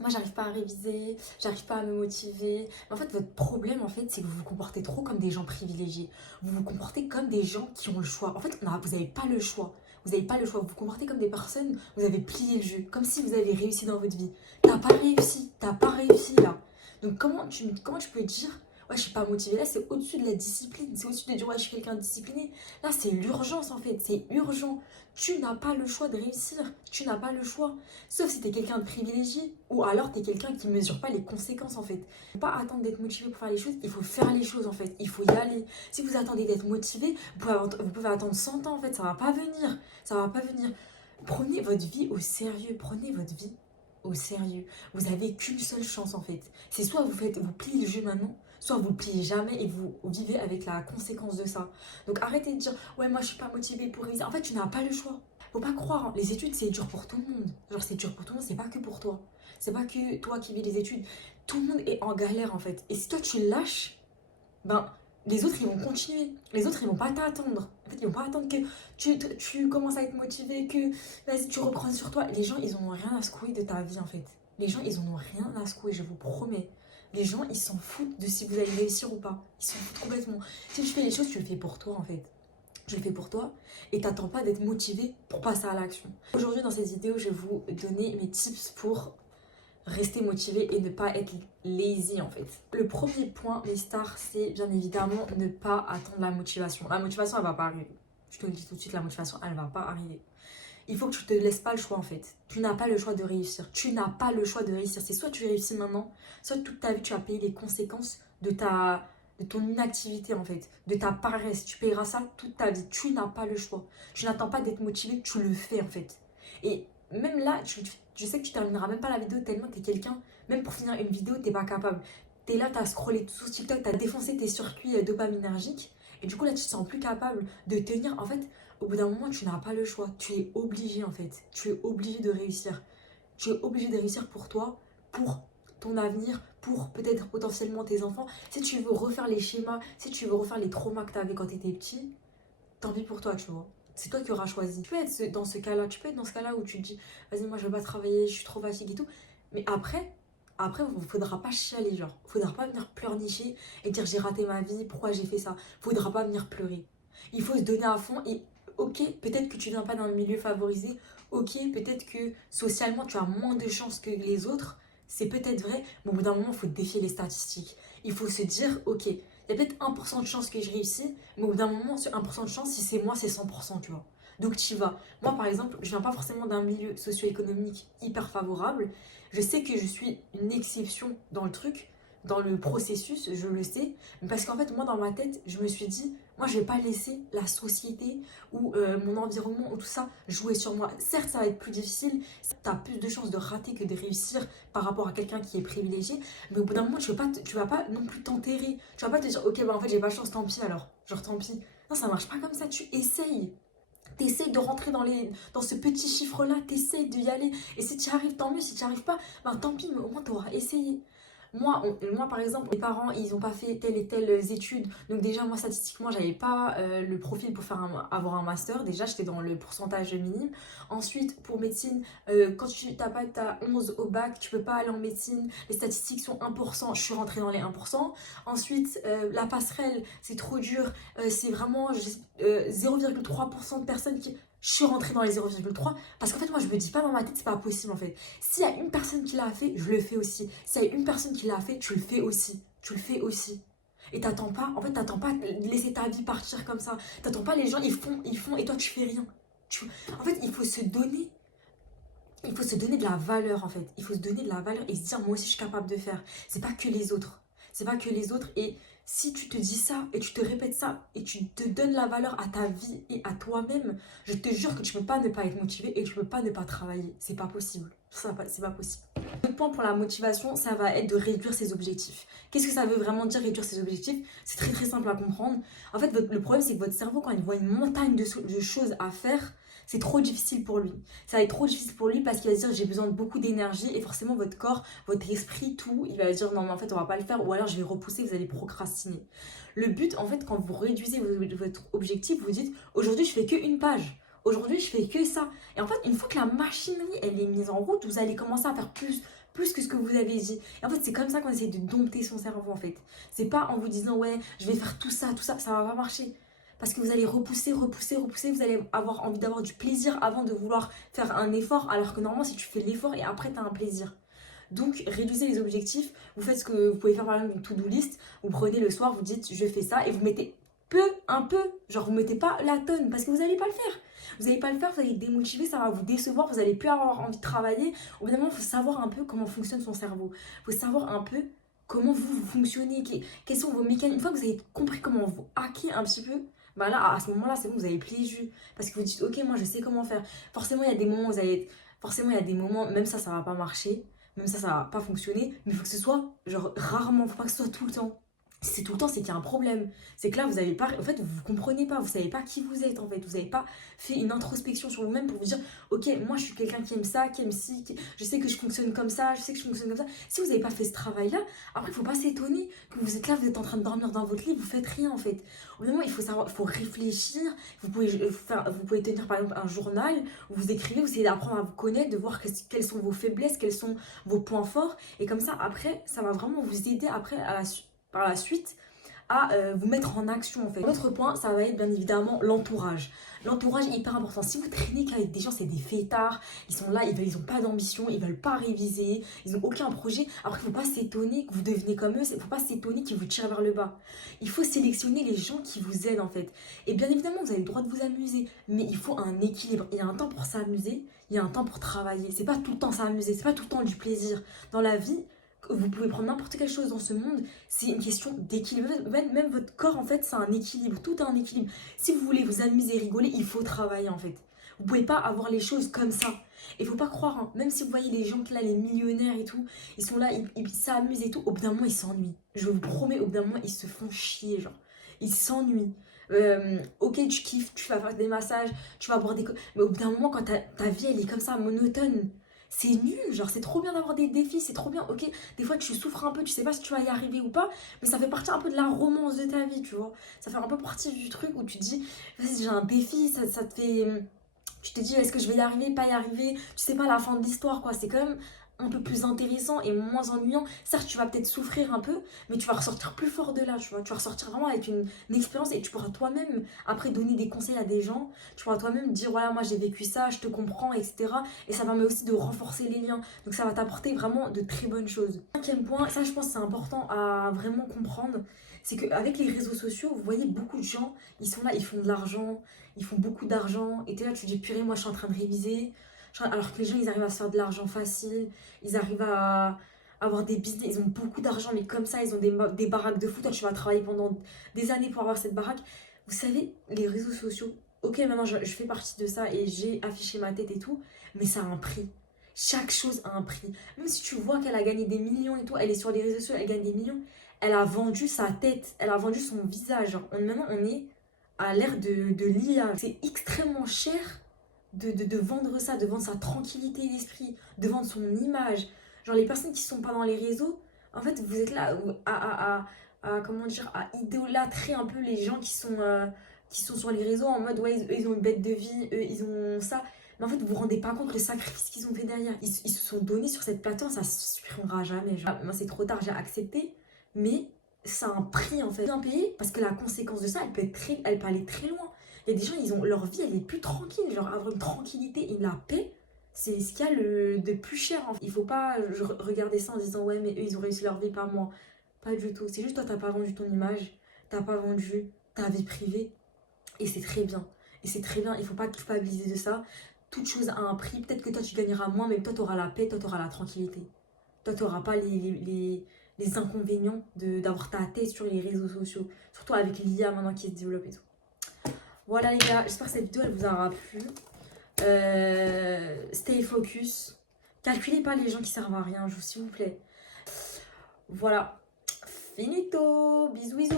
moi j'arrive pas à réviser, j'arrive pas à me motiver. Mais en fait, votre problème, en fait, c'est que vous vous comportez trop comme des gens privilégiés. Vous vous comportez comme des gens qui ont le choix. En fait, non, vous n'avez pas le choix. Vous n'avez pas le choix. Vous vous comportez comme des personnes, vous avez plié le jeu, comme si vous avez réussi dans votre vie. T'as pas réussi là. Donc comment tu peux dire, ouais, je suis pas motivée. Là, c'est au-dessus de la discipline. C'est au-dessus de dire, ouais, je suis quelqu'un de discipliné. Là, c'est l'urgence en fait. C'est urgent. Tu n'as pas le choix de réussir. Tu n'as pas le choix. Sauf si t'es quelqu'un de privilégié, ou alors t'es quelqu'un qui mesure pas les conséquences en fait. Faut pas attendre d'être motivé pour faire les choses, il faut faire les choses en fait, il faut y aller. Si vous attendez d'être motivé, vous pouvez attendre 100 ans en fait, ça va pas venir, ça va pas venir. Prenez votre vie au sérieux, prenez votre vie au sérieux. Vous avez qu'une seule chance en fait. C'est soit vous pliez le jeu maintenant, soit vous le pliez jamais et vous vivez avec la conséquence de ça. Donc arrêtez de dire ouais moi je suis pas motivée pour réviser. En fait tu n'as pas le choix. Faut pas croire, hein. Les études c'est dur pour tout le monde. Genre c'est dur pour tout le monde, c'est pas que pour toi. C'est pas que toi qui vis les études. Tout le monde est en galère en fait. Et si toi tu lâches, ben les autres ils vont continuer. Les autres ils vont pas t'attendre. En fait ils vont pas attendre que tu commences à être motivé, que vas-y tu reprends sur toi. Les gens ils en ont rien à secouer de ta vie en fait. Les gens ils en ont rien à secouer, je vous promets. Les gens ils s'en foutent de si vous allez réussir ou pas. Ils s'en foutent complètement. Si tu fais les choses, tu le fais pour toi en fait. Je le fais pour toi et t'attends pas d'être motivé pour passer à l'action. Aujourd'hui dans cette vidéo, je vais vous donner mes tips pour rester motivé et ne pas être lazy en fait. Le premier point, mes stars, c'est bien évidemment ne pas attendre la motivation. La motivation, elle va pas arriver. Je te le dis tout de suite, la motivation, elle va pas arriver. Il faut que tu te laisses pas le choix en fait. Tu n'as pas le choix de réussir. Tu n'as pas le choix de réussir. C'est soit tu réussis maintenant, soit toute ta vie tu vas payer les conséquences de ton inactivité en fait, de ta paresse. Tu payeras ça toute ta vie. Tu n'as pas le choix. Tu n'attends pas d'être motivé, tu le fais en fait. Et même là, je sais que tu termineras même pas la vidéo tellement t'es quelqu'un, même pour finir une vidéo, t'es pas capable. T'es là, t'as scrollé tout sur TikTok, t'as défoncé tes circuits dopaminergiques. Et du coup là, tu te sens plus capable de tenir. En fait, au bout d'un moment, tu n'as pas le choix. Tu es obligé en fait. Tu es obligé de réussir. Tu es obligé de réussir pour toi, pour ton avenir, pour peut-être potentiellement tes enfants. Si tu veux refaire les schémas, si tu veux refaire les traumas que tu avais quand tu étais petit, tant pis pour toi, tu vois. C'est toi qui auras choisi. Tu peux être dans ce cas-là, tu peux être dans ce cas-là où tu te dis, vas-y, moi je vais pas travailler, je suis trop fatiguée et tout. Mais après, il faudra pas chialer, genre. Faudra pas venir pleurnicher et dire j'ai raté ma vie, pourquoi j'ai fait ça. Faudra pas venir pleurer. Il faut se donner à fond et ok, peut-être que tu viens pas dans le milieu favorisé, ok, peut-être que socialement tu as moins de chances que les autres, c'est peut-être vrai, mais au bout d'un moment, il faut défier les statistiques. Il faut se dire, ok, il y a peut-être 1% de chance que je réussisse, mais au bout d'un moment, ce 1% de chance, si c'est moi, c'est 100%, tu vois. Donc tu y vas. Moi, par exemple, je viens pas forcément d'un milieu socio-économique hyper favorable. Je sais que je suis une exception dans le truc, dans le processus, je le sais. Mais parce qu'en fait, moi, dans ma tête, je me suis dit, moi, je vais pas laisser la société ou mon environnement ou tout ça jouer sur moi. Certes, ça va être plus difficile. Tu as plus de chances de rater que de réussir par rapport à quelqu'un qui est privilégié. Mais au bout d'un moment, tu vas pas non plus t'enterrer. Tu vas pas te dire, ok, bah en fait, j'ai pas de chance, tant pis alors. Genre, tant pis. Non, ça marche pas comme ça. Tu essayes. T'essayes de rentrer dans ce petit chiffre-là, t'essayes d'y aller. Et si tu y arrives, tant mieux. Si tu n'y arrives pas, ben tant pis, mais au moins tu auras essayé. Moi, par exemple, mes parents, ils n'ont pas fait telle et telle étude. Donc déjà, moi, statistiquement, j'avais pas le profil pour avoir un master. Déjà, j'étais dans le pourcentage minime. Ensuite, pour médecine, quand tu n'as pas ta 11 au bac, tu peux pas aller en médecine. Les statistiques sont 1%, je suis rentrée dans les 1%. Ensuite, la passerelle, c'est trop dur. C'est vraiment 0,3% de personnes qui... Je suis rentrée dans les 0,3 parce qu'en fait, moi, je me dis pas dans ma tête, c'est pas possible en fait. S'il y a une personne qui l'a fait, je le fais aussi. S'il y a une personne qui l'a fait, tu le fais aussi. Tu le fais aussi. Et t'attends pas, en fait, t'attends pas de laisser ta vie partir comme ça. T'attends pas les gens, ils font, et toi, tu fais rien. En fait, il faut se donner de la valeur, en fait. Il faut se donner de la valeur et se dire, moi aussi, je suis capable de faire. C'est pas que les autres. C'est pas que les autres. Et si tu te dis ça et tu te répètes ça et tu te donnes la valeur à ta vie et à toi-même, je te jure que tu peux pas ne pas être motivé et tu peux pas ne pas travailler. C'est pas possible. C'est pas possible. L'autre point pour la motivation, ça va être de réduire ses objectifs. Qu'est-ce que ça veut vraiment dire réduire ses objectifs? C'est très très simple à comprendre. En fait, le problème, c'est que votre cerveau, quand il voit une montagne de choses à faire, c'est trop difficile pour lui. Ça va être trop difficile pour lui parce qu'il va se dire j'ai besoin de beaucoup d'énergie et forcément votre corps, votre esprit, tout, il va se dire non mais en fait on va pas le faire ou alors je vais repousser, vous allez procrastiner. Le but en fait quand vous réduisez votre objectif, vous dites aujourd'hui je fais que une page. Aujourd'hui, je fais que ça. Et en fait, une fois que la machinerie elle est mise en route, vous allez commencer à faire plus que ce que vous avez dit. Et en fait, c'est comme ça qu'on essaie de dompter son cerveau, en fait. C'est pas en vous disant, ouais, je vais faire tout ça, ça va pas marcher. Parce que vous allez repousser, vous allez avoir envie d'avoir du plaisir avant de vouloir faire un effort, alors que normalement, si tu fais l'effort et après, tu as un plaisir. Donc, réduisez les objectifs, vous faites ce que vous pouvez faire par exemple une to-do list, vous prenez le soir, vous dites, je fais ça, et vous mettez un peu, genre vous mettez pas la tonne, parce que vous n'allez pas le faire. Vous n'allez pas le faire, vous allez être démotivé, ça va vous décevoir, vous n'allez plus avoir envie de travailler. Au bout d'un moment, il faut savoir un peu comment fonctionne son cerveau. Il faut savoir un peu comment vous fonctionnez, quels sont vos mécanismes. Une fois que vous avez compris comment vous hacker un petit peu, bah là, à ce moment-là, c'est bon, vous avez plié le jus. Parce que vous dites, ok, moi je sais comment faire. Forcément, il y a des moments où vous allez être... Forcément, il y a des moments, même ça va pas marcher. Même ça va pas fonctionner. Mais il faut que ce soit, genre, rarement. Faut pas que ce soit tout le temps. Si c'est tout le temps, c'est qu'il y a un problème. C'est que là, vous avez pas, en fait, vous comprenez pas, vous savez pas qui vous êtes, en fait. Vous n'avez pas fait une introspection sur vous-même pour vous dire, ok, moi, je suis quelqu'un qui aime ça, qui aime ci, je sais que je fonctionne comme ça, je sais que je fonctionne comme ça. Si vous n'avez pas fait ce travail-là, après, il faut pas s'étonner que vous êtes là, vous êtes en train de dormir dans votre lit, vous faites rien, en fait. Au bout d'un moment, il faut savoir, il faut réfléchir. Vous pouvez tenir, par exemple, un journal où vous écrivez, vous essayez d'apprendre à vous connaître, de voir quelles sont vos faiblesses, quels sont vos points forts. Et comme ça, après, ça va vraiment vous aider après par la suite à vous mettre en action en fait. L'autre point, ça va être bien évidemment l'entourage. L'entourage est hyper important. Si vous traînez qu'avec des gens, c'est des fêtards, ils sont là, ils ont pas d'ambition, ils veulent pas réviser, ils ont aucun projet. Après, il faut pas s'étonner que vous devenez comme eux, il faut pas s'étonner qu'ils vous tirent vers le bas. Il faut sélectionner les gens qui vous aident en fait. Et bien évidemment, vous avez le droit de vous amuser, mais il faut un équilibre. Il y a un temps pour s'amuser, il y a un temps pour travailler. C'est pas tout le temps s'amuser, c'est pas tout le temps du plaisir. Dans la vie, vous pouvez prendre n'importe quelle chose dans ce monde, c'est une question d'équilibre. Même votre corps, en fait, c'est un équilibre. Tout est un équilibre. Si vous voulez vous amuser et rigoler, il faut travailler, en fait. Vous pouvez pas avoir les choses comme ça. Et faut pas croire, hein, même si vous voyez les gens là, les millionnaires et tout, ils sont là, ils s'amusent et tout, au bout d'un moment, ils s'ennuient. Je vous promets, au bout d'un moment, ils se font chier, genre. Ils s'ennuient. Ok, tu kiffes, tu vas faire des massages, tu vas boire des... Mais au bout d'un moment, quand ta vie, elle est comme ça, monotone, c'est nul, genre c'est trop bien d'avoir des défis, c'est trop bien, ok, des fois tu souffres un peu, tu sais pas si tu vas y arriver ou pas, mais ça fait partie un peu de la romance de ta vie, tu vois, ça fait un peu partie du truc où tu te dis, vas-y j'ai un défi, ça te fait, tu te dis est-ce que je vais y arriver, pas y arriver, tu sais pas la fin de l'histoire quoi, c'est quand même un peu plus intéressant et moins ennuyant. Certes, tu vas peut-être souffrir un peu, mais tu vas ressortir plus fort de là, tu vois. Tu vas ressortir vraiment avec une expérience et tu pourras toi-même, après, donner des conseils à des gens. Tu pourras toi-même dire, voilà, moi j'ai vécu ça, je te comprends, etc. Et ça permet aussi de renforcer les liens. Donc ça va t'apporter vraiment de très bonnes choses. Cinquième point, ça je pense que c'est important à vraiment comprendre, c'est qu'avec les réseaux sociaux, vous voyez beaucoup de gens, ils sont là, ils font de l'argent, ils font beaucoup d'argent. Et t'es là, tu te dis, purée, moi je suis en train de réviser. Alors que les gens, ils arrivent à se faire de l'argent facile, ils arrivent à avoir des business, ils ont beaucoup d'argent, mais comme ça, ils ont des baraques de fou. Toi, tu vas travailler pendant des années pour avoir cette baraque. Vous savez, les réseaux sociaux, ok, maintenant je fais partie de ça et j'ai affiché ma tête et tout, mais ça a un prix. Chaque chose a un prix. Même si tu vois qu'elle a gagné des millions et tout, elle est sur les réseaux sociaux, elle gagne des millions, elle a vendu sa tête, elle a vendu son visage. Maintenant, on est à l'ère de l'IA. C'est extrêmement cher de vendre ça, de vendre sa tranquillité d'esprit, de vendre son image. Genre les personnes qui sont pas dans les réseaux, en fait vous êtes là comment dire, à idolâtrer un peu les gens qui sont sur les réseaux en mode ouais eux, ils ont une bête de vie, eux ils ont ça. Mais en fait vous vous rendez pas compte le sacrifice qu'ils ont fait derrière. Ils se sont donnés sur cette plateforme, ça se supprimera jamais. Genre, moi c'est trop tard, j'ai accepté, mais ça a un prix en fait. Bien payé parce que la conséquence de ça, elle peut aller très loin. Il y a des gens, leur vie, elle est plus tranquille. Genre, avoir une tranquillité et la paix, c'est ce qu'il y a de plus cher. En fait. Il faut pas regarder ça en disant, ouais, mais eux, ils ont réussi leur vie, pas moi. Pas du tout. C'est juste toi, t'as pas vendu ton image, t'as pas vendu ta vie privée. Et c'est très bien. Et c'est très bien. Il faut pas culpabiliser de ça. Toute chose a un prix. Peut-être que toi, tu gagneras moins, mais toi, tu auras la paix, toi, tu auras la tranquillité. Toi, tu n'auras pas les inconvénients d'avoir ta tête sur les réseaux sociaux. Surtout avec l'IA maintenant qui se développe et tout. Voilà les gars, j'espère que cette vidéo elle vous aura plu. Stay focus. Calculez pas les gens qui servent à rien, s'il vous plaît. Voilà. Finito. Bisous bisous.